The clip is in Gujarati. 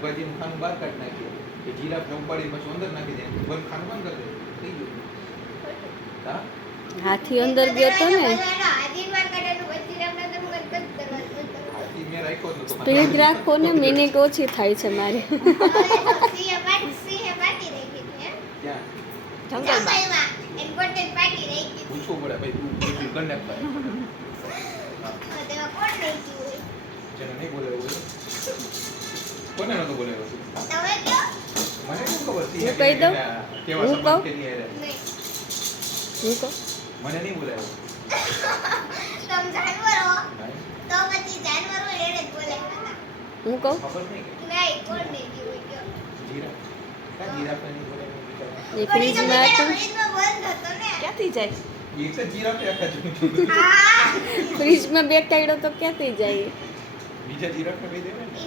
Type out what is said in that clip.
શાકભાજીનું ખાનું બહાર કાઢી નાખ્યું કે જીરાફને ઉપાડી પછી અંદર નાખી દે બંધ ખાનું બંધ કરી દે થઈ ગયું હા હાથી અંદર ગયો તો ને હાથી મેં રાખ્યો હતો તો સ્પીડ રાખો ને મિનિટ ઓછી થાય છે મારી ક્યાં જંગલમાં પૂછવું પડે ભાઈ તું કને જેને નહીં બોલાવ્યો હોય કોને નતો બોલાવ્યો મને શું ખબર છે હું કહી દઉં? કેવા હું સંબંધ કહું? કે નહીં હું કહું મને નહીં બોલાવ્યો હું કહું ખબર નહીં કે જીરાફ ક્યાં જીરાફને નહીં બોલાવ્યો એ ફ્રીજમાં હતું ક્યાંથી જાય એક જ જીરાફે આખા જૂનું ફ્રીજમાં બેઠાડ્યો તો ક્યાંથી જાય બીજા જીરાફને કહી દેવાય ને